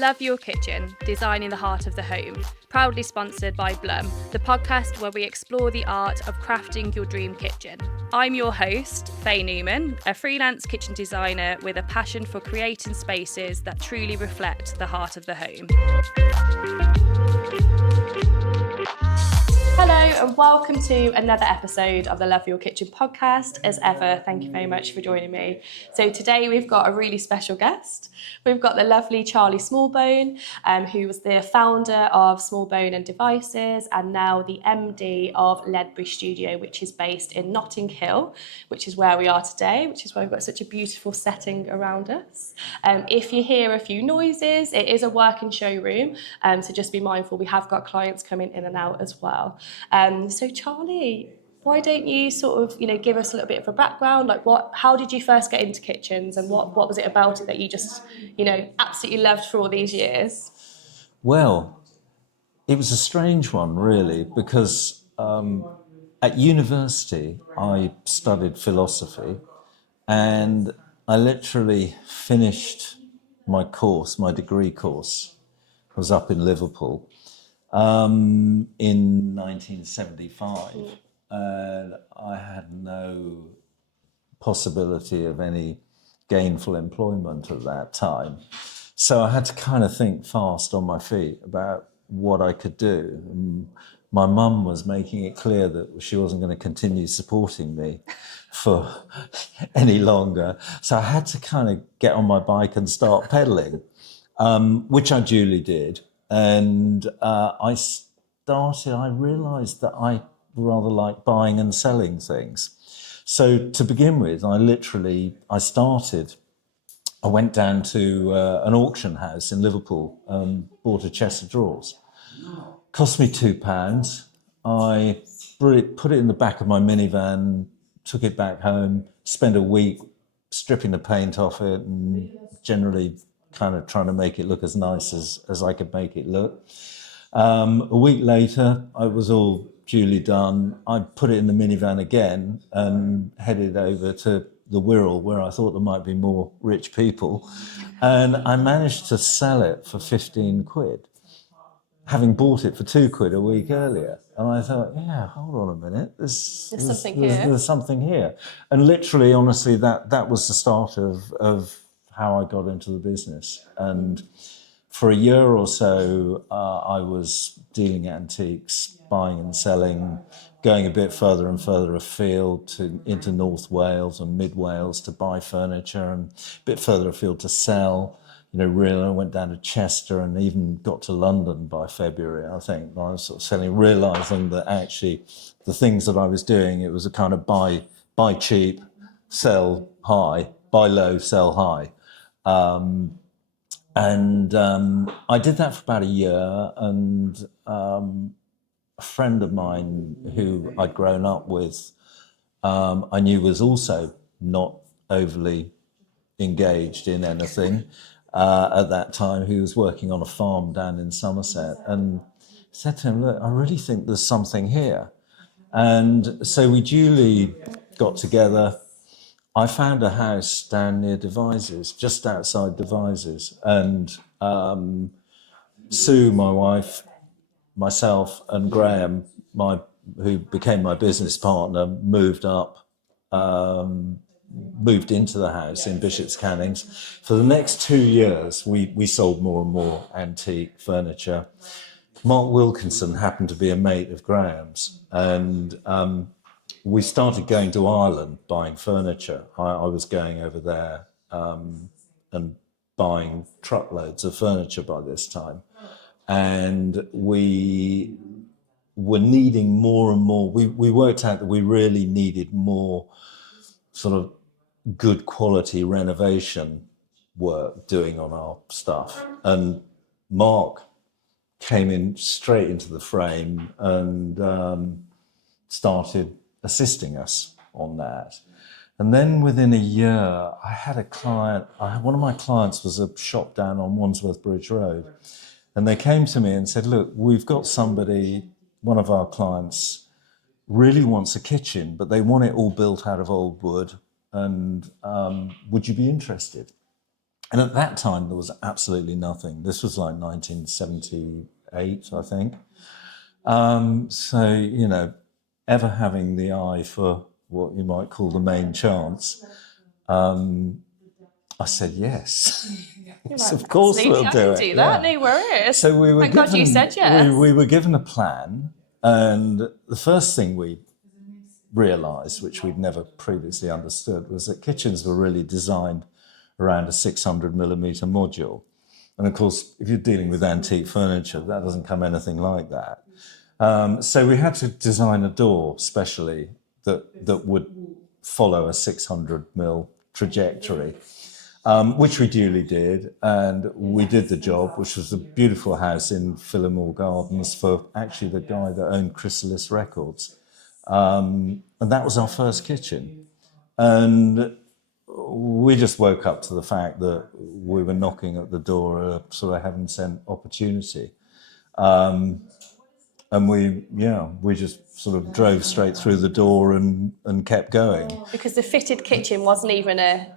Love Your Kitchen, Designing the Heart of the Home, proudly sponsored by Blum, the podcast where we explore the art of crafting your dream kitchen. I'm your host, Faye Newman, a freelance kitchen designer with a passion for creating spaces that truly reflect the heart of the home. Hello and welcome to another episode of the Love Your Kitchen podcast. As ever, thank you very much for joining me. So today we've got a really special guest. We've got the lovely Charlie Smallbone, who was the founder of Smallbone and Devizes and now the MD of Ledbury Studio, which is based in Notting Hill, which is where we are today, which is why we've got such a beautiful setting around us. If you hear a few noises, it is a working showroom, so just be mindful, we have got clients coming in and out as well. So Charlie, why don't you sort of, give us a little bit of a background, like how did you first get into kitchens and what was it about it that you just, absolutely loved for all these years? Well, it was a strange one really, because at university I studied philosophy and I literally finished my degree course. I was up in Liverpool in 1975, and I had no possibility of any gainful employment at that time. So I had to kind of think fast on my feet about what I could do. And my mum was making it clear that she wasn't going to continue supporting me for any longer. So I had to kind of get on my bike and start pedaling, which I duly did. And I realised that I rather like buying and selling things. So to begin with, I went down to an auction house in Liverpool, bought a chest of drawers. Cost me £2. I put it in the back of my minivan, took it back home, spent a week stripping the paint off it and generally kind of trying to make it look as nice as I could make it look. A week later, it was all duly done. I put it in the minivan again and headed over to the Wirral, where I thought there might be more rich people. And I managed to sell it for 15 quid, having bought it for 2 quid a week earlier. And I thought, yeah, hold on a minute. There's something here. And literally, honestly, that was the start of how I got into the business. And for a year or so, I was dealing antiques, buying and selling, going a bit further and further afield into North Wales and Mid Wales to buy furniture, and a bit further afield to sell. Really, I went down to Chester and even got to London by February, I think. I was sort of selling, realising that actually the things that I was doing, it was a kind of buy cheap, sell high, buy low, sell high. I did that for about a year, and a friend of mine who I'd grown up with, I knew was also not overly engaged in anything at that time, who was working on a farm down in Somerset, and said to him, look, I really think there's something here. And so we duly got together. I found a house down near Devizes, just outside Devizes, and Sue, my wife, myself, and Graham, who became my business partner, moved into the house in Bishop's Cannings. For the next 2 years, we sold more and more antique furniture. Mark Wilkinson happened to be a mate of Graham's, and we started going to Ireland buying furniture. I was going over there and buying truckloads of furniture by this time. And we were needing more and more. We worked out that we really needed more sort of good quality renovation work doing on our stuff. And Mark came in straight into the frame and started assisting us on that. And then within a year, I had a client. One of my clients was a shop down on Wandsworth Bridge Road. And they came to me and said, look, we've got somebody, one of our clients, really wants a kitchen, but they want it all built out of old wood. And would you be interested? And at that time, there was absolutely nothing. This was like 1978, I think. So, you know, ever having the eye for what you might call the main chance, I said yes. Yes, of course we'll do it. I can do that, no worries. So we were Thank God you said yes. we were given a plan, and the first thing we realised, which we'd never previously understood, was that kitchens were really designed around a 600 millimetre module. And of course, if you're dealing with antique furniture, that doesn't come anything like that. So we had to design a door specially that would follow a 600 mil trajectory, which we duly did. And we did the job, which was a beautiful house in Phillimore Gardens for actually the guy that owned Chrysalis Records. And that was our first kitchen. And we just woke up to the fact that we were knocking at the door of a sort of heaven-sent opportunity. And we just sort of drove straight through the door and kept going. Because the fitted kitchen wasn't even a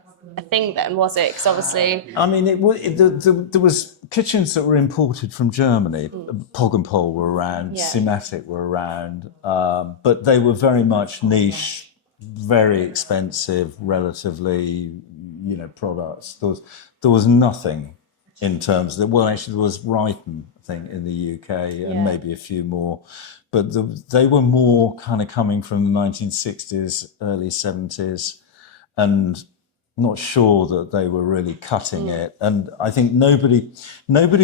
thing then, was it? Because obviously... I mean, there was kitchens that were imported from Germany. Pog and Pol were around, Simatic were around, but they were very much niche, very expensive, relatively, products. There was nothing in terms of, well, actually there was Ryton, I think, in the UK, and maybe a few more, but they were more kind of coming from the 1960s, early 70s, and not sure that they were really cutting it. And I think nobody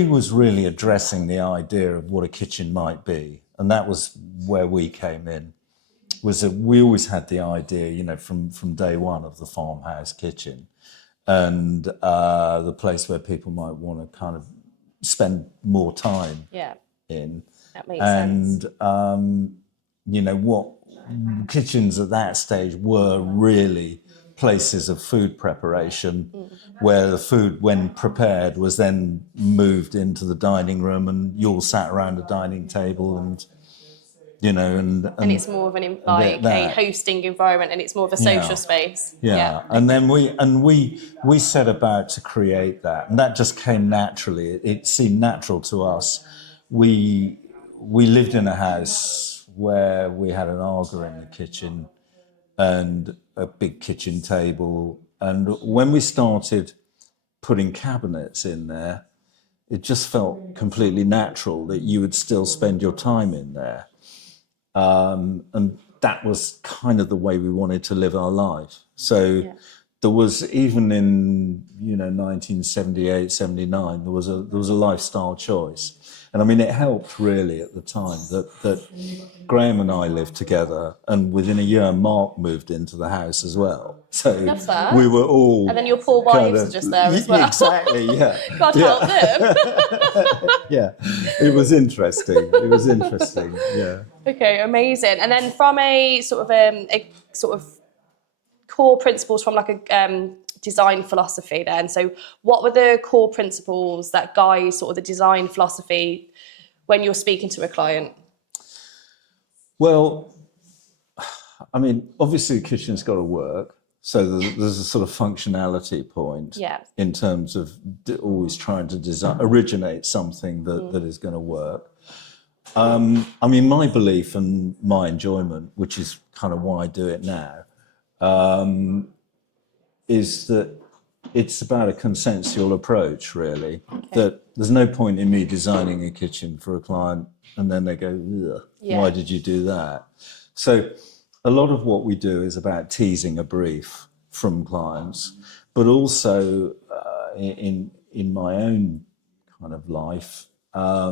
was really addressing the idea of what a kitchen might be, and that was where we came in. Was that we always had the idea, from day one, of the farmhouse kitchen, and the place where people might want to kind of spend more time in. That makes sense. And, what kitchens at that stage were really places of food preparation, where the food, when prepared, was then moved into the dining room, and you all sat around a dining table and, and it's more of a hosting environment, and it's more of a social space. And then we set about to create that, and that just came naturally. It seemed natural to us. We lived in a house where we had an Aga in the kitchen and a big kitchen table, and when we started putting cabinets in there, it just felt completely natural that you would still spend your time in there. And that was kind of the way we wanted to live our life. So there was, even in 1978, 79, there was a lifestyle choice. And I mean, it helped really at the time that Graham and I lived together, and within a year, Mark moved into the house as well. So we were all... And then your poor wives are just there as well. Exactly, yeah. God help them. It was interesting. Yeah. Okay, amazing. And then from a sort of core principles from like a design philosophy then. So what were the core principles that guide sort of the design philosophy when you're speaking to a client? Well, I mean, obviously the kitchen's got to work. So there's a sort of functionality point in terms of always trying to originate something that is going to work. I mean, my belief and my enjoyment, which is kind of why I do it now, is that it's about a consensual approach, really. Okay. That there's no point in me designing a kitchen for a client and then they go, why did you do that? So a lot of what we do is about teasing a brief from clients, but also in my own kind of life, I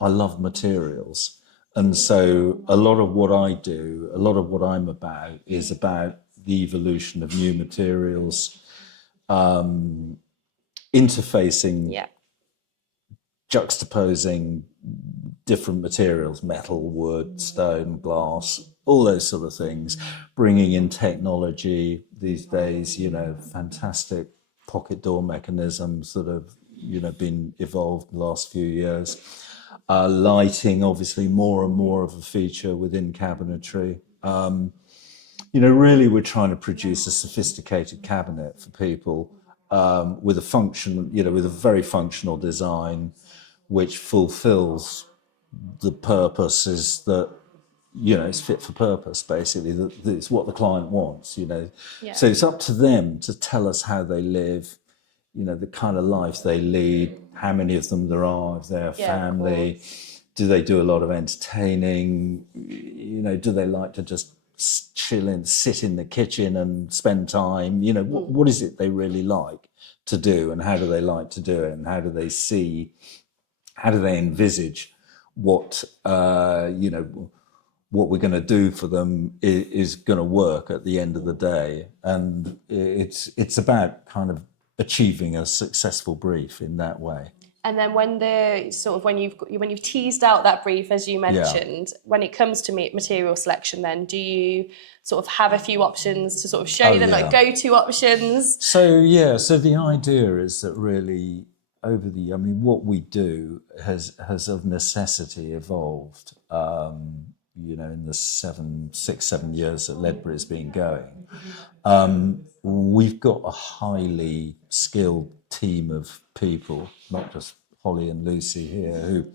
love materials. And so a lot of what I do, a lot of what I'm about is about the evolution of new materials, interfacing, juxtaposing different materials, metal, wood, stone, glass, all those sort of things, bringing in technology these days, fantastic pocket door mechanisms that have, been evolved in the last few years. Lighting, obviously, more and more of a feature within cabinetry. Really, we're trying to produce a sophisticated cabinet for people, with a function, with a very functional design, which fulfills the purpose is that, it's fit for purpose, basically. That it's what the client wants, Yeah. So it's up to them to tell us how they live, the kind of life they lead, how many of them there are, if they're a family, do they do a lot of entertaining, do they like to just chill and sit in the kitchen and spend time, what is it they really like to do, and how do they like to do it, and how do they envisage what what we're going to do for them is going to work at the end of the day. And it's about kind of achieving a successful brief in that way. And then when you've teased out that brief, as you mentioned, when it comes to material selection, then do you sort of have a few options to sort of show them, like go-to options? So the idea is that really what we do has of necessity evolved. In the 7 years that Ledbury's been going, we've got a highly skilled team of people, not just Holly and Lucy here, who,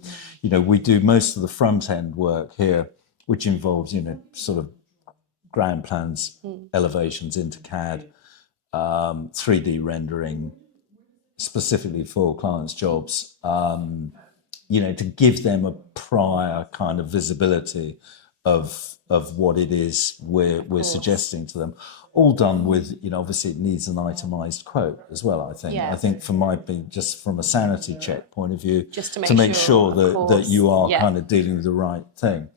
we do most of the front end work here, which involves, sort of ground plans, elevations into CAD, 3D rendering, specifically for clients' jobs, to give them a prior kind of visibility of what it is we're suggesting to them. All done with, obviously it needs an itemised quote as well, I think. Yeah. I think just from a sanity check point of view, just to make sure that you are kind of dealing with the right thing.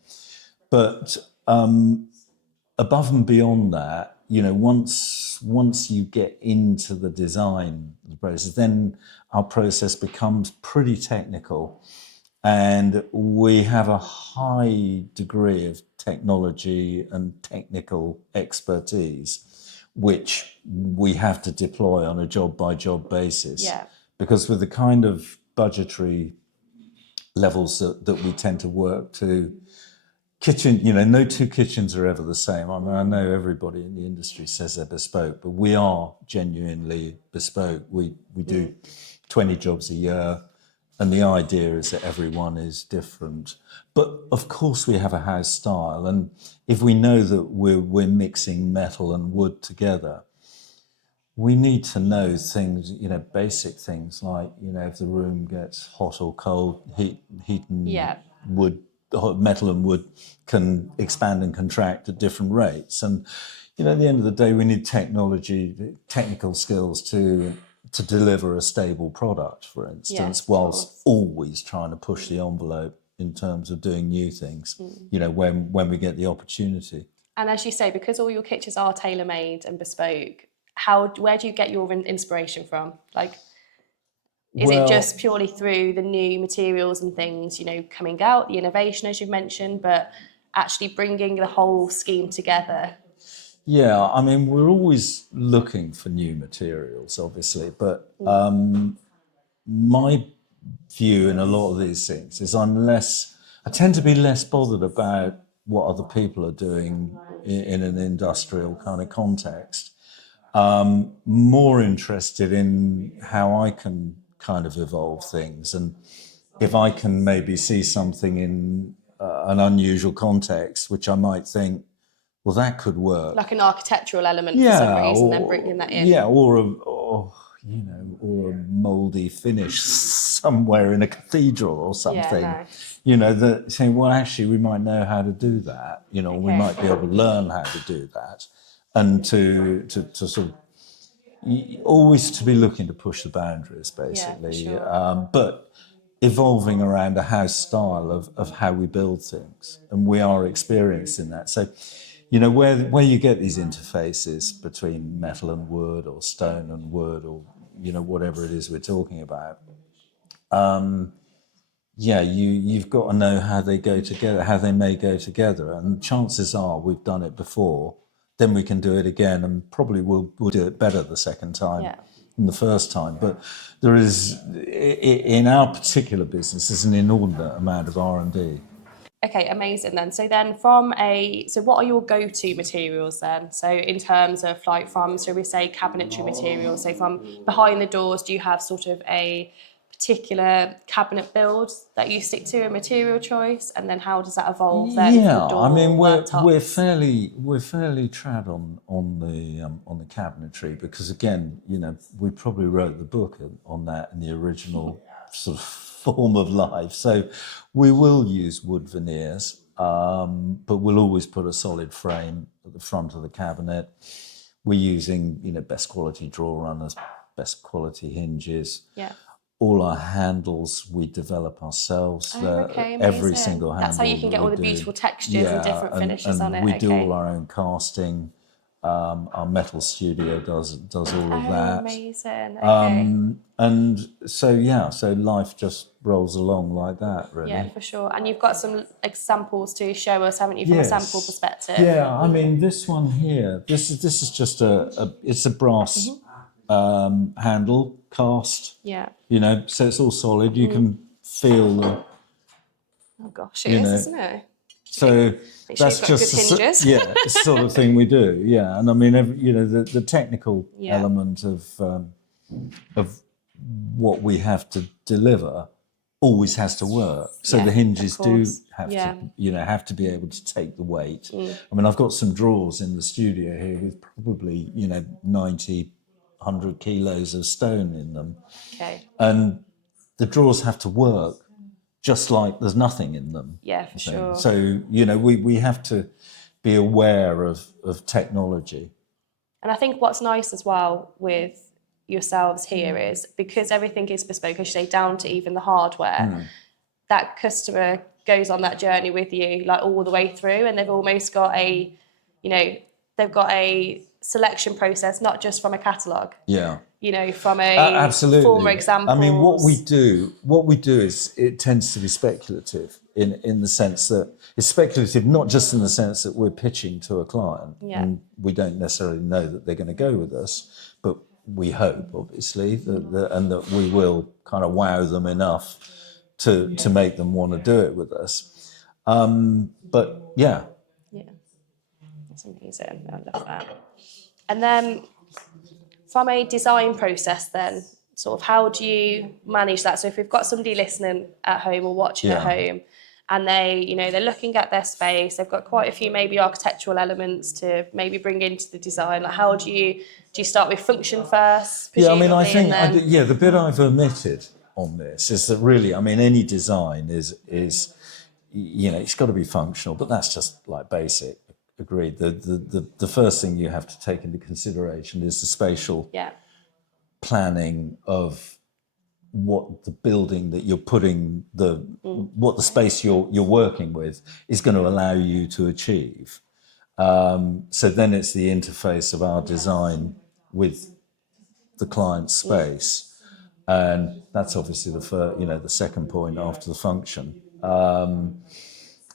But above and beyond that, once you get into the design process, then our process becomes pretty technical, and we have a high degree of technology and technical expertise, which we have to deploy on a job-by-job basis. Yeah. Because with the kind of budgetary levels that we tend to work to, kitchen, no two kitchens are ever the same. I mean, I know everybody in the industry says they're bespoke, but we are genuinely bespoke. We do 20 jobs a year, and the idea is that everyone is different. But of course we have a house style, and if we know that we're mixing metal and wood together, we need to know things, basic things like, if the room gets hot or cold, heat and wood, metal and wood can expand and contract at different rates. And, at the end of the day, we need technical skills to deliver a stable product, for instance, whilst always trying to push the envelope in terms of doing new things, when we get the opportunity. And as you say, because all your kitchens are tailor-made and bespoke, where do you get your inspiration from? Like, is it just purely through the new materials and things, coming out, the innovation, as you've mentioned, but actually bringing the whole scheme together? Yeah, I mean, we're always looking for new materials, obviously, but my view in a lot of these things is I tend to be less bothered about what other people are doing in an industrial kind of context. More interested in how I can kind of evolve things, and if I can maybe see something in an unusual context, which I might think, well, that could work. Like an architectural element for some reason, then bringing that in. Yeah, or a mouldy finish somewhere in a cathedral or something. Yeah, nice. That saying, well, actually, we might know how to do that. We might be able to learn how to do that, and to sort of always to be looking to push the boundaries, basically. Yeah, for sure. But evolving around a house style of how we build things, and we are experienced in that. So, where you get these interfaces between metal and wood, or stone and wood, or whatever it is we're talking about. You've got to know how they go together, how they may go together, and chances are we've done it before. Then we can do it again, and probably we'll do it better the second time than the first time. But there is, in our particular business, there's an inordinate amount of R&D. Okay, amazing then. So then so what are your go-to materials then? So in terms of like so we say cabinetry materials, so from behind the doors, do you have sort of a particular cabinet build that you stick to, a material choice? And then how does that evolve then Yeah, from door, I mean we're worktops? fairly trad on the cabinetry, because again, we probably wrote the book on that in the original sort of form of life. So we will use wood veneers, but we'll always put a solid frame at the front of the cabinet. We're using best quality drawer runners, best quality hinges. Yeah. All our handles we develop ourselves. Okay, Every amazing. single handle. That's how you can get all the beautiful textures and different finishes on it. We do Okay. all our own casting. Our metal studio does all of that. Amazing. Okay. And so so life just rolls along like that, really. Yeah, for sure. And you've got some examples to show us, haven't you, from a sample perspective? Yeah, I mean this one here. This is just it's a brass handle cast. Yeah. So it's all solid. You can feel the. Oh gosh, it is, isn't it? So Make sure that's you've got just good hinges. the sort of thing we do. Yeah, and I mean, the technical element of what we have to deliver always has to work. So the hinges do have to have to be able to take the weight. I mean, I've got some drawers in the studio here with probably 90, 100 kilos of stone in them. Okay. And the drawers have to work just like there's nothing in them. Yeah, for sure. So, we have to be aware of technology. And I think what's nice as well with yourselves here is because everything is bespoke, as you say, down to even the hardware, that customer goes on that journey with you like all the way through, and they've almost got they've got a selection process, not just from a catalogue. Yeah. From a absolutely. former examples. I mean, what we do is it tends to be speculative in the sense that it's speculative, not just in the sense that we're pitching to a client and we don't necessarily know that they're going to go with us, but we hope, obviously, that we will kind of wow them enough to make them want to do it with us. But yeah. Yeah, that's amazing. I love that. And then from a design process then, sort of how do you manage that? So if we've got somebody listening at home or watching at home and they're looking at their space, they've got quite a few maybe architectural elements to maybe bring into the design. Like how do you start with function first? Yeah, I mean, I think, then... the bit I've omitted on this is that really, I mean, any design is it's got to be functional, but that's just like basic. Agreed. The first thing you have to take into consideration is the spatial planning of what the building that you're putting what the space you're working with is going to allow you to achieve. So then it's the interface of our design with the client's space, and that's obviously the second point after the function.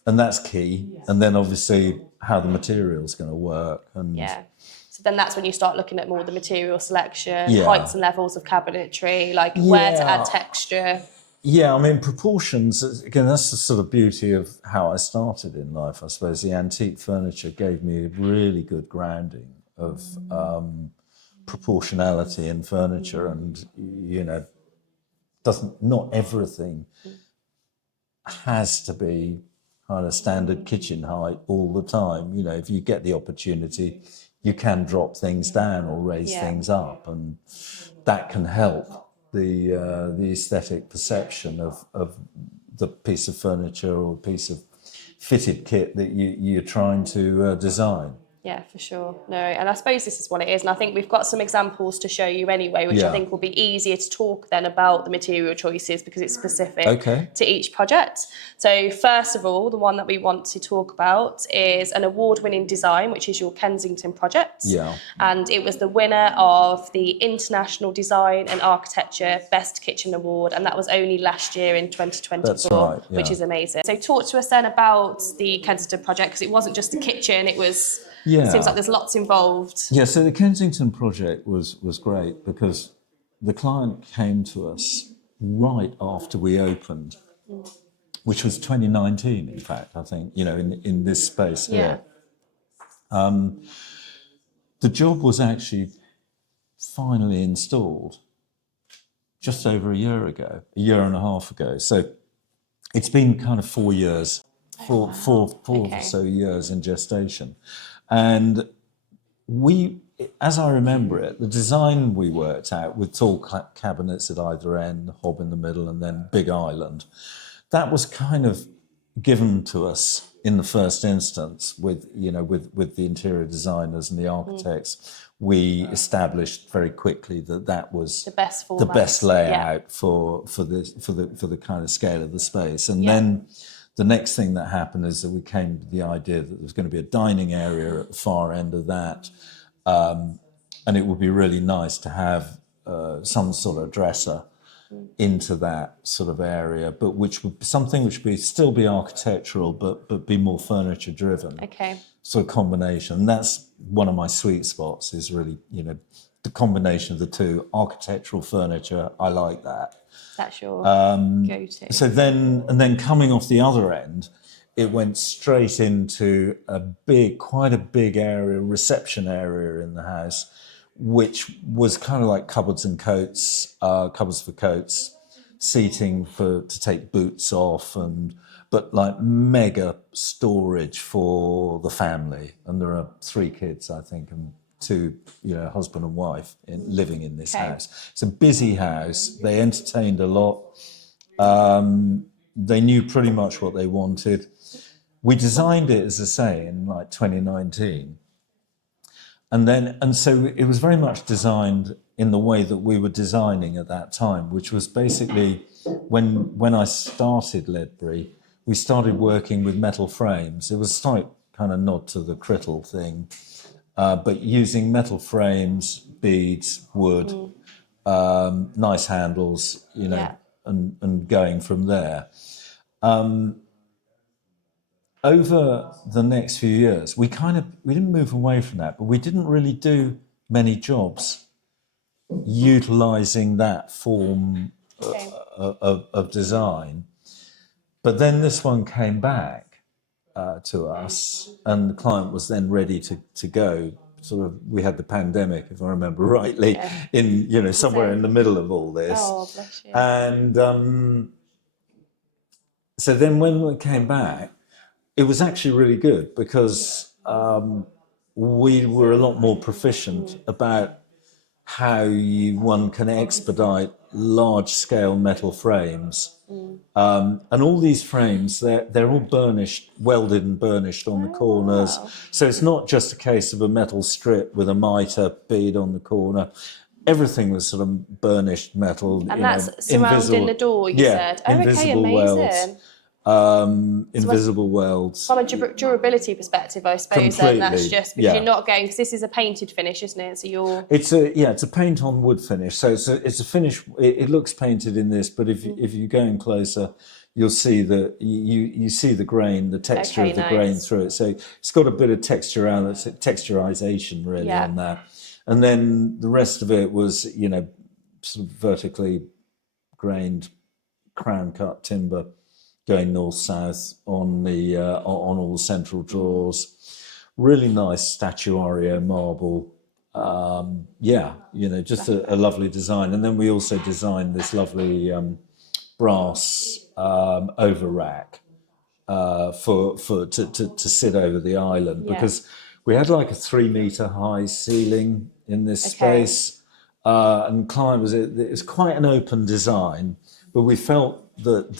And that's key. And then obviously how the material's going to work. And so then that's when you start looking at more the material selection, heights and levels of cabinetry, like where to add texture. Yeah, I mean, proportions, again, that's the sort of beauty of how I started in life, I suppose. The antique furniture gave me a really good grounding of proportionality in furniture, and, not everything has to be kind of standard kitchen height all the time. If you get the opportunity, you can drop things down or raise things up, and that can help the aesthetic perception of the piece of furniture or piece of fitted kit that you're trying to design. Yeah, for sure. No, and I suppose this is what it is. And I think we've got some examples to show you anyway, which I think will be easier to talk then about the material choices because it's specific to each project. So first of all, the one that we want to talk about is an award-winning design, which is your Kensington project. Yeah. And it was the winner of the International Design and Architecture Best Kitchen Award. And that was only last year in 2024, That's right, which is amazing. So talk to us then about the Kensington project, because it wasn't just the kitchen, it was... It seems like there's lots involved. Yeah, so the Kensington project was great because the client came to us right after we opened. which was 2019, in fact, I think, in this space here. The job was actually finally installed just over a year and a half ago. So it's been kind of 4 years, four or so years in gestation. And as I remember it, the design we worked out with tall cabinets at either end, hob in the middle, and then big island, that was kind of given to us in the first instance with the interior designers and the architects. We established very quickly that was the best layout for the kind of scale of the space. And then the next thing that happened is that we came to the idea that there was going to be a dining area at the far end of that, and it would be really nice to have some sort of dresser into that sort of area, but which would still be architectural, but be more furniture driven. Okay. So a combination. And that's one of my sweet spots, is really, the combination of the two. Architectural furniture, I like that. That's your go-to. So then coming off the other end, it went straight into quite a big area, reception area in the house, which was kind of like cupboards for coats, seating to take boots off, but like mega storage for the family. And there are 3 kids, I think, and 2, husband and wife living in this house. It's a busy house. They entertained a lot. They knew pretty much what they wanted. We designed it, as I say, in like 2019. And so it was very much designed in the way that we were designing at that time, which was basically when I started Ledbury, we started working with metal frames. It was a slight kind of nod to the Crittle thing, but using metal frames, beads, wood, nice handles, and going from there. Over the next few years, we didn't move away from that, but we didn't really do many jobs utilising that form of design. But then this one came back to us, and the client was then ready to go. Sort of, we had the pandemic, if I remember rightly, in somewhere in the middle of all this. Oh, bless you. And so then when we came back, it was actually really good, because we were a lot more proficient about how one can expedite large-scale metal frames. And all these frames, they're all burnished, welded and burnished on the corners. Wow. So it's not just a case of a metal strip with a mitre bead on the corner. Everything was sort of burnished metal. And that's surrounding the door, you said? Oh, invisible okay, amazing. Welds. Invisible welds. From a durability perspective, I suppose, then that's just because you're not going, because this is a painted finish, isn't it? So it's a paint on wood finish. So it's a finish. It looks painted in this, but if you go in closer, you'll see that you see the grain, the texture of the grain through it. So it's got a bit of texturization really on that. And then the rest of it was, sort of vertically grained, crown cut timber, going north-south on all the central drawers. Really nice statuario marble. Just a lovely design. And then we also designed this lovely brass over rack to sit over the island, because we had like a 3-meter high ceiling in this space, and client it was quite an open design, but we felt that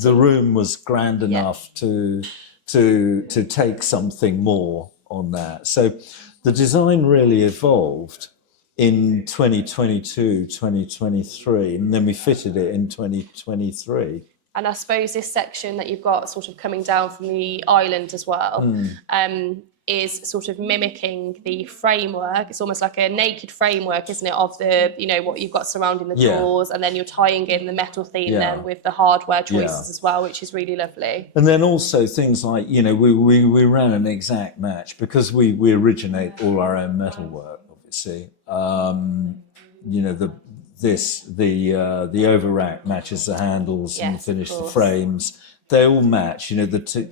the room was grand enough to take something more on that. So the design really evolved in 2022, 2023, and then we fitted it in 2023. And I suppose this section that you've got sort of coming down from the island as well, is sort of mimicking the framework. It's almost like a naked framework, isn't it, of the, what you've got surrounding the drawers, and then you're tying in the metal theme then with the hardware choices as well, which is really lovely. And then also things like, we ran an exact match, because we originate all our own metal work, obviously. the over rack matches the handles and Yes, the finish, of the course. frames. They all match. You know, the two.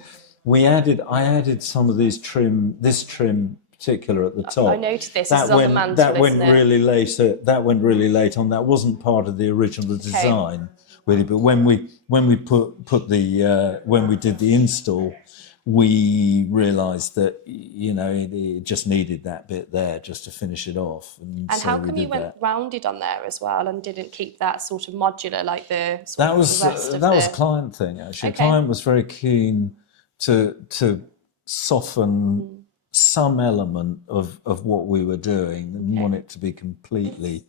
I added some of these trim. This trim particular at the top. I noticed this. This is on the mantle, that went isn't it? really later. That went really late on. That wasn't part of the original design, really. But when we put the when we did the install, we realised that, you know, it just needed that bit there just to finish it off. And so how we come did you went that. rounded on there as well and didn't keep that sort of modular like the sort That of was the rest of that was a client thing, actually. Okay. The client was very keen to soften some element of what we were doing, and want it to be completely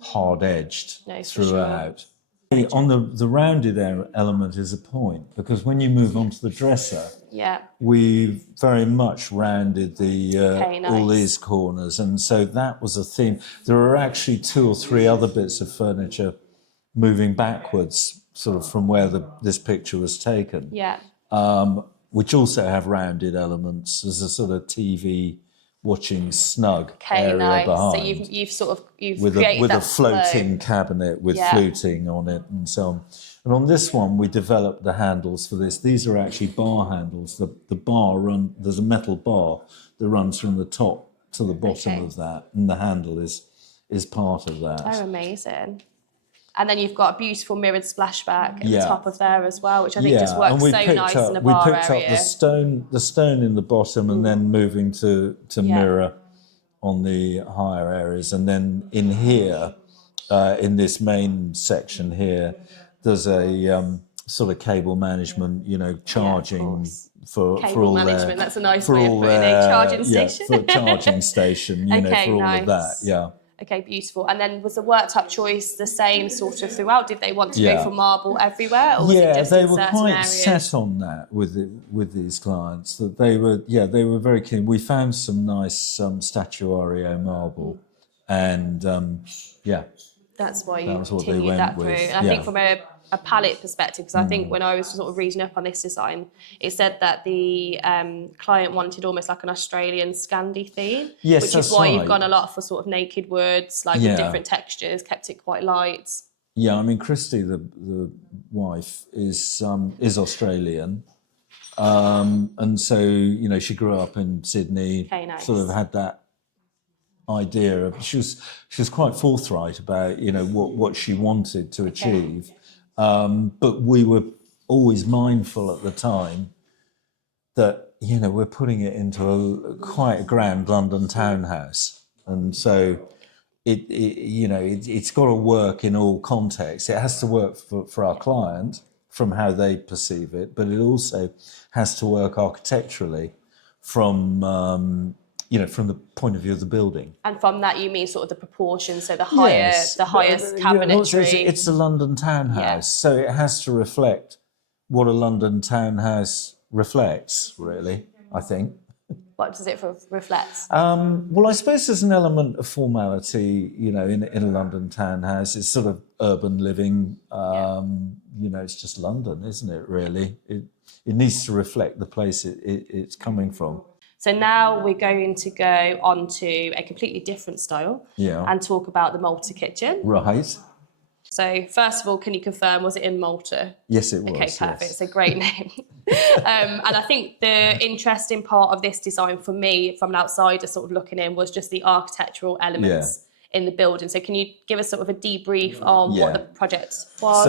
hard edged No, for throughout. On the rounded element is a point, because when you move on to the dresser, Yeah. we very much rounded the Okay, all nice. these corners, and so that was a theme. There are actually 2 or 3 other bits of furniture moving backwards, sort of from where this picture was taken, Yeah. which also have rounded elements. There's a sort of TV watching snug Okay, area nice. behind. So you've sort of With created a that floating flow. cabinet with Yeah. fluting on it and so on. And on this one, we developed the handles for this. These are actually bar handles. There's a metal bar that runs from the top to the bottom Okay. of that, and the handle is part of that. Oh, amazing. And then you've got a beautiful mirrored splashback at the Yeah. top of there as well, which I think just works and we so picked nice up in a bar area. the stone in the bottom, and then moving to mirror on the higher areas, and then in here, in this main section here, there's a sort of cable management, you know, charging for Cable all management, their, that's a nice for way of all putting it. their, Charging station. for a charging station, you know, Okay, for all of that, nice. yeah. Okay, beautiful. And then was the worktop choice the same sort of throughout? Did they want to go Yeah. for marble everywhere, or was it Yeah, just they in were certain quite areas? set on that with these clients. That they were very keen. We found some nice statuario marble, and That's why you that was what they continued went that through. with. And I think from a palette perspective, because I think when I was sort of reading up on this design, it said that the client wanted almost like an Australian Scandi theme, Yes, which is that's why you've right. gone a lot for sort of naked woods, like Yeah. with different textures, kept it quite light. Yeah, I mean, Christy, the wife, is Australian, and so, you know, she grew up in Sydney. Okay, nice. Sort of had that idea of, she was quite forthright about, you know, what she wanted to achieve, but we were always mindful at the time that, you know, we're putting it into quite a grand London townhouse, and so it's got to work in all contexts. It has to work for our client from how they perceive it, but it also has to work architecturally from from the point of view of the building. And from that, you mean sort of the proportions, so the highest cabinetry. It's a London townhouse, so it has to reflect what a London townhouse reflects, really, I think. What does it reflect? Well, I suppose there's an element of formality, you know, in a London townhouse. It's sort of urban living. You know, it's just London, isn't it, really? It needs to reflect the place it's coming from. So now we're going to go on to a completely different style and talk about the Malta kitchen. Right. So first of all, can you confirm, was it in Malta? Yes, it was. Okay, perfect. Yes. It's a great name. And I think the interesting part of this design for me, from an outsider sort of looking in, was just the architectural elements in the building. So can you give us sort of a debrief on what the project was?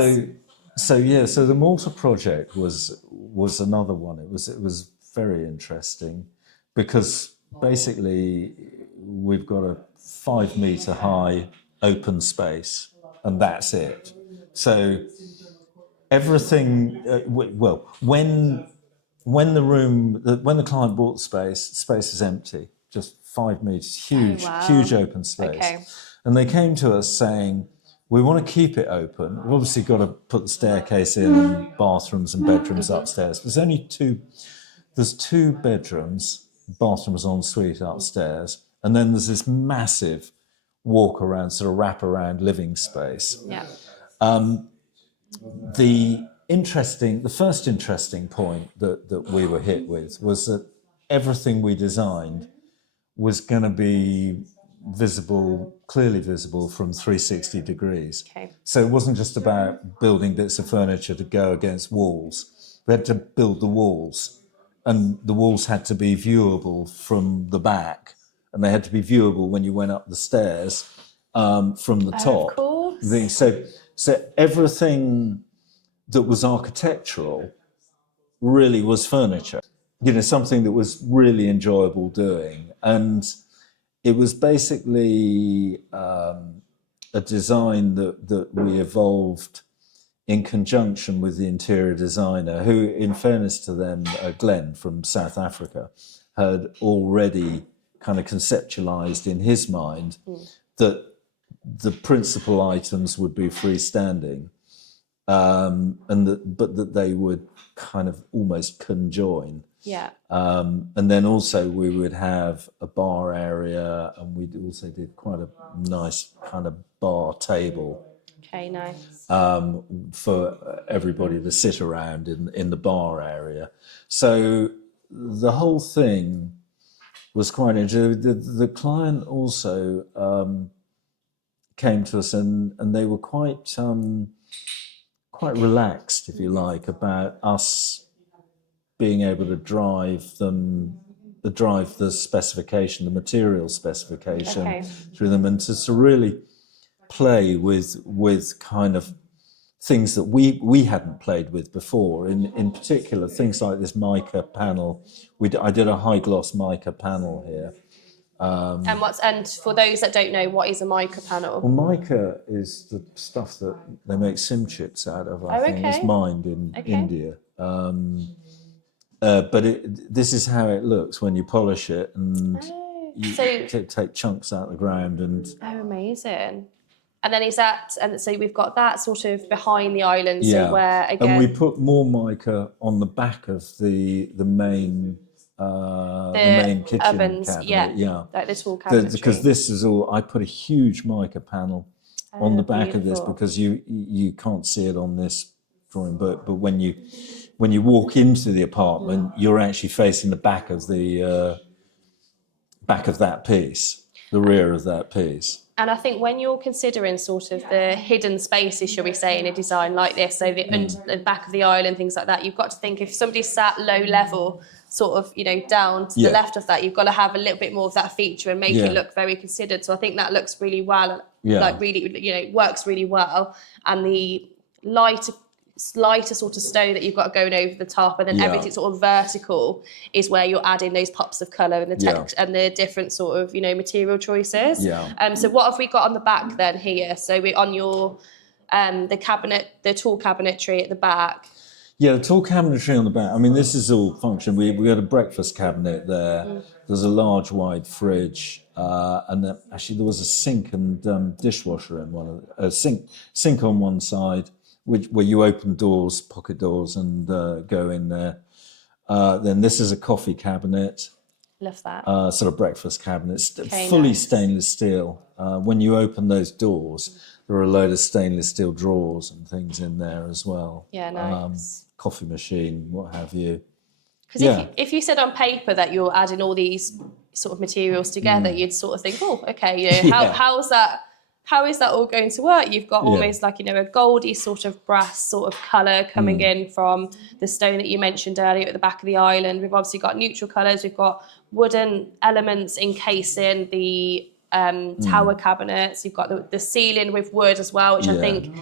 So the Malta project was another one. It was very interesting because basically we've got a 5 metre high open space, and that's it. So everything, when the client bought the space is empty, just 5 metres, huge open space. Okay. And they came to us saying, we want to keep it open. We've obviously got to put the staircase in and bathrooms and bedrooms upstairs. There's 2 bedrooms, bathrooms en suite upstairs, and then there's this massive walk around, sort of wrap around living space. Yeah. The first interesting point that we were hit with was that everything we designed was going to be visible clearly visible from 360 degrees. Okay. So it wasn't just about building bits of furniture to go against walls. We had to build the walls, and the walls had to be viewable from the back, and they had to be viewable when you went up the stairs from the top. Of course. So everything that was architectural really was furniture. You know, something that was really enjoyable doing. And it was basically a design that we evolved in conjunction with the interior designer, who, in fairness to them, Glenn from South Africa, had already kind of conceptualized in his mind that the principal items would be freestanding, but that they would kind of almost conjoin. Yeah. And then also we would have a bar area, and we also did quite a nice kind of bar table. Okay, nice. For everybody to sit around in the bar area. So the whole thing was quite interesting. The client also came to us, and they were quite relaxed, if you like, about us being able to drive the specification, the material specification through them, and to really play with kind of things that we hadn't played with before. In particular, things like this mica panel. I did a high gloss mica panel here. And for those that don't know, what is a mica panel? Well, mica is the stuff that they make sim chips out of. I think it's mined in India. But this is how it looks when you polish it, and you take chunks out of the ground. And amazing. And then so we've got that sort of behind the island, so where again. And we put more mica on the back of the main kitchen ovens, cabinet. Like this wall cabinet. Because this is all. I put a huge mica panel on the back of this, because you can't see it on this drawing, but when you walk into the apartment, you're actually facing the back of that piece, the rear of that piece. And I think when you're considering sort of the hidden spaces, shall we say, in a design like this, so the back of the island, things like that, you've got to think if somebody's sat low level, sort of, down to the left of that, you've got to have a little bit more of that feature and make it look very considered. So I think that looks really well, like really, works really well. And the lighter sort of stone that you've got going over the top, and then everything sort of vertical is where you're adding those pops of colour and the text and the different sort of material choices. So what have we got on the back then here? So we're on your the tall cabinetry at the back. The tall cabinetry on the back. I mean, this is all function. We got a breakfast cabinet there. There's a large wide fridge, and then actually there was a sink and dishwasher in one of sink on one side, where you open doors, pocket doors, and go in there. Then this is a coffee cabinet. Love that. Sort of breakfast cabinet, fully stainless steel. When you open those doors, there are a load of stainless steel drawers and things in there as well. Yeah, nice. Coffee machine, what have you. Because if you said on paper that you're adding all these sort of materials together, you'd sort of think, how is that all going to work? You've got almost like, a goldy sort of brass sort of colour coming in from the stone that you mentioned earlier at the back of the island. We've obviously got neutral colours. We've got wooden elements encasing the tower cabinets. You've got the ceiling with wood as well, which I think,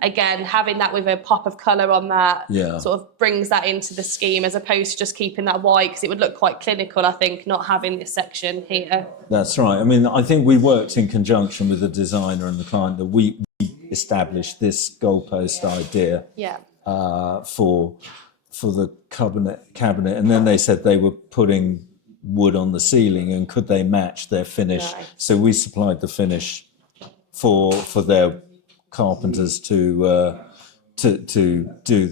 again, having that with a pop of colour on that sort of brings that into the scheme, as opposed to just keeping that white, because it would look quite clinical, I think, not having this section here. That's right. I mean, I think we worked in conjunction with the designer and the client, that we established this goalpost idea for the cabinet, and then they said they were putting wood on the ceiling, and could they match their finish? Nice. So we supplied the finish for their carpenters to do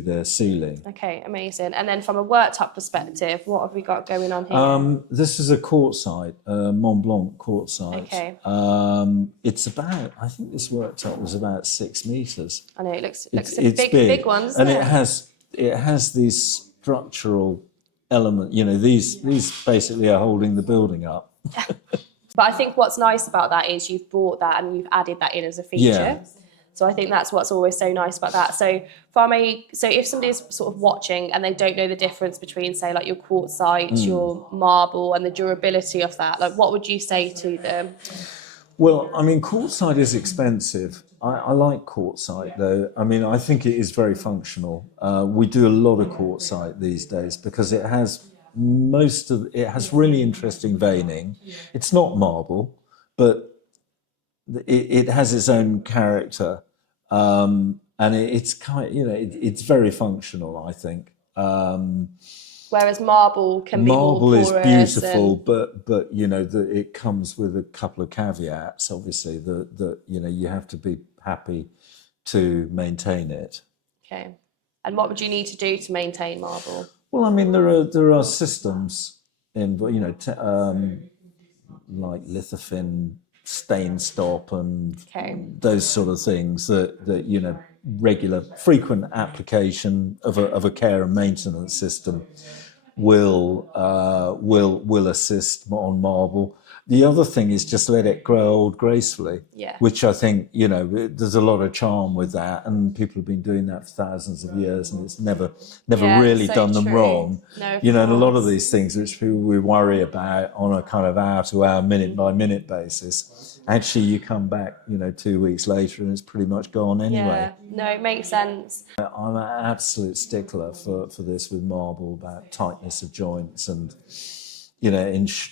their ceiling. Okay, amazing. And then from a worktop perspective, what have we got going on here? This is a quartzite, Mont Blanc quartzite. Okay. It's about, I think this worktop was about 6 meters. I know, it looks a big one, doesn't it? And it has these structural element. These basically are holding the building up. But I think what's nice about that is you've brought that and you've added that in as a feature. Yeah. So I think that's what's always so nice about that. So if somebody's sort of watching and they don't know the difference between, say, like your quartzite, your marble, and the durability of that, like what would you say to them? Well, I mean, quartzite is expensive. I like quartzite, though. I mean, I think it is very functional. We do a lot of quartzite these days because it has really interesting veining. It's not marble, but it has its own character, and it's it's very functional, I think. Whereas marble can be more porous. Marble is beautiful, but it comes with a couple of caveats. Obviously, that you have to be happy to maintain it. Okay, and what would you need to do to maintain marble? Well, I mean, there are systems in like lithofin, stain stop, and those sort of things that regular frequent application of a care and maintenance system will assist on marble. The other thing is just let it grow old gracefully, which I think, there's a lot of charm with that, and people have been doing that for thousands of years, and it's never really done them wrong. No, and a lot of these things which we worry about on a kind of hour-to-hour, minute-by-minute basis, actually you come back, 2 weeks later and it's pretty much gone anyway. Yeah, no, it makes sense. I'm an absolute stickler for this with marble, about tightness of joints and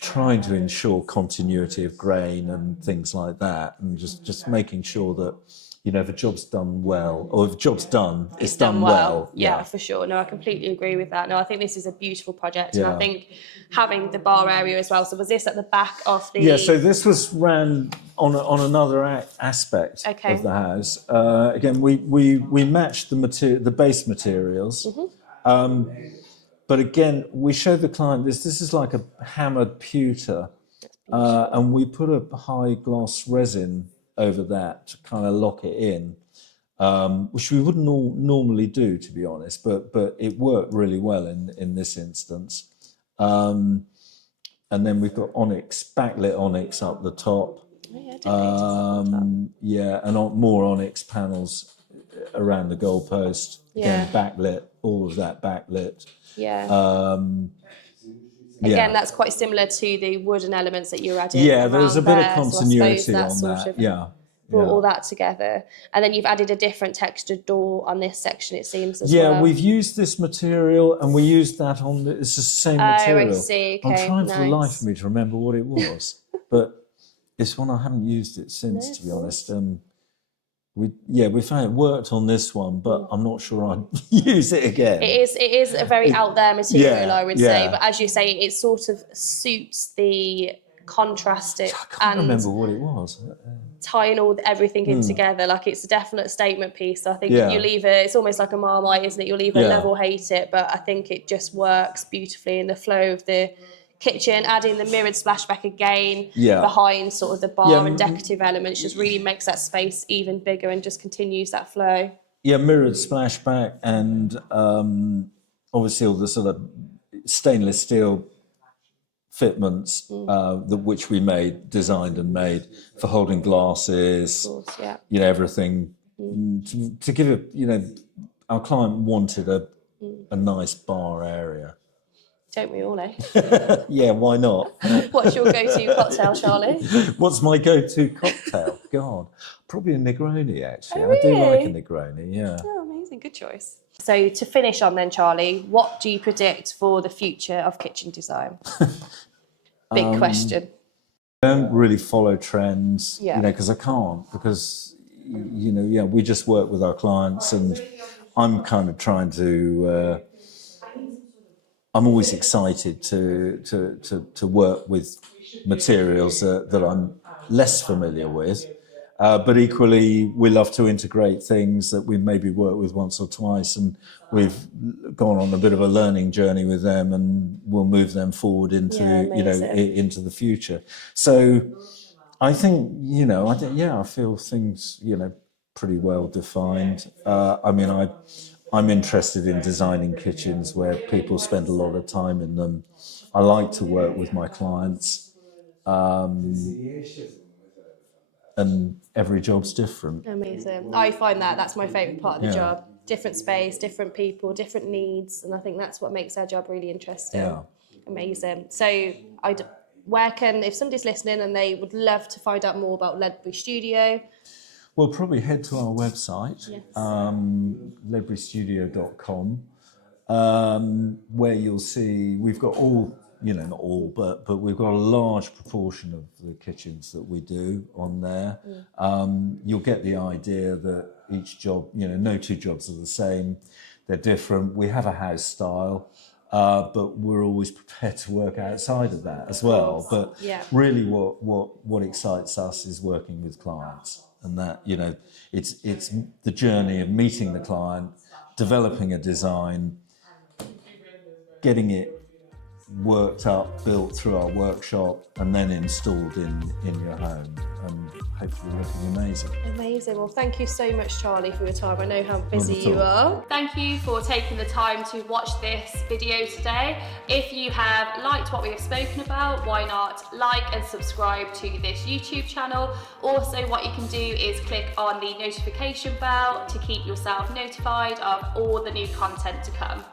trying to ensure continuity of grain and things like that, and just making sure that if a job's done well, or if a job's done, it's done well. Yeah, for sure. No, I completely agree with that. No, I think this is a beautiful project, and I think having the bar area as well. So was this at the back of the? Yeah, so this was ran on another aspect of the house. Again, we matched the base materials. But again, we showed the client this. This is like a hammered pewter, and we put a high gloss resin over that to kind of lock it in, which we wouldn't normally do, to be honest. But it worked really well in this instance. And then we've got onyx, backlit onyx up the top. And more onyx panels around the goalpost. Again, backlit, all of that backlit. Again, that's quite similar to the wooden elements that you're adding. Yeah, there's a bit of continuity on that. Brought all that together, and then you've added a different textured door on this section, it seems, as well. Yeah, we've used this material, and we used that on it's the same material. Oh, I see. Okay, I'm trying for the life of me to remember what it was, but it's one I haven't used it since, to be honest. We found it worked on this one, but I'm not sure I'd use it again. It is a very out there material, I would say. But as you say, it sort of suits the contrasted. I can't remember what it was. Tying everything in together, like it's a definite statement piece. So I think you leave it. It's almost like a Marmite, isn't it? You'll either level hate it, but I think it just works beautifully in the flow of the kitchen, adding the mirrored splashback again behind sort of the bar and decorative elements just really makes that space even bigger and just continues that flow. Yeah, mirrored splashback, and obviously all the sort of stainless steel fitments which we designed and made for holding glasses, of course, everything to give it, our client wanted a nice bar area. Don't we all, eh? Yeah, why not? What's your go-to cocktail, Charlie? What's my go-to cocktail? God, probably a Negroni, actually. Oh, really? I do like a Negroni, yeah. Oh, amazing. Good choice. So to finish on then, Charlie, what do you predict for the future of kitchen design? Big question. I don't really follow trends, because I can't, because, we just work with our clients, and I'm kind of trying to... I'm always excited to work with materials that I'm less familiar with, but equally we love to integrate things that we maybe worked with once or twice, and we've gone on a bit of a learning journey with them, and we'll move them forward into into the future. So I think I feel things pretty well defined. I'm interested in designing kitchens where people spend a lot of time in them. I like to work with my clients. And every job's different. Amazing. I find that's my favourite part of the job. Different space, different people, different needs, and I think that's what makes our job really interesting. Yeah. Amazing. So if somebody's listening and they would love to find out more about Ledbury Studio? Well, probably head to our website, ledburystudio.com, where you'll see we've got all, not all, but we've got a large proportion of the kitchens that we do on there. You'll get the idea that each job, no two jobs are the same. They're different. We have a house style, but we're always prepared to work outside of that as well. But really what excites us is working with clients. And that, it's the journey of meeting the client, developing a design, getting it worked up, built through our workshop, and then installed in your home, and hopefully looking amazing. Amazing. Well, thank you so much, Charlie, for your time. I know how busy you are. Thank you for taking the time to watch this video today. If you have liked what we have spoken about, why not like and subscribe to this YouTube channel. Also, what you can do is click on the notification bell to keep yourself notified of all the new content to come.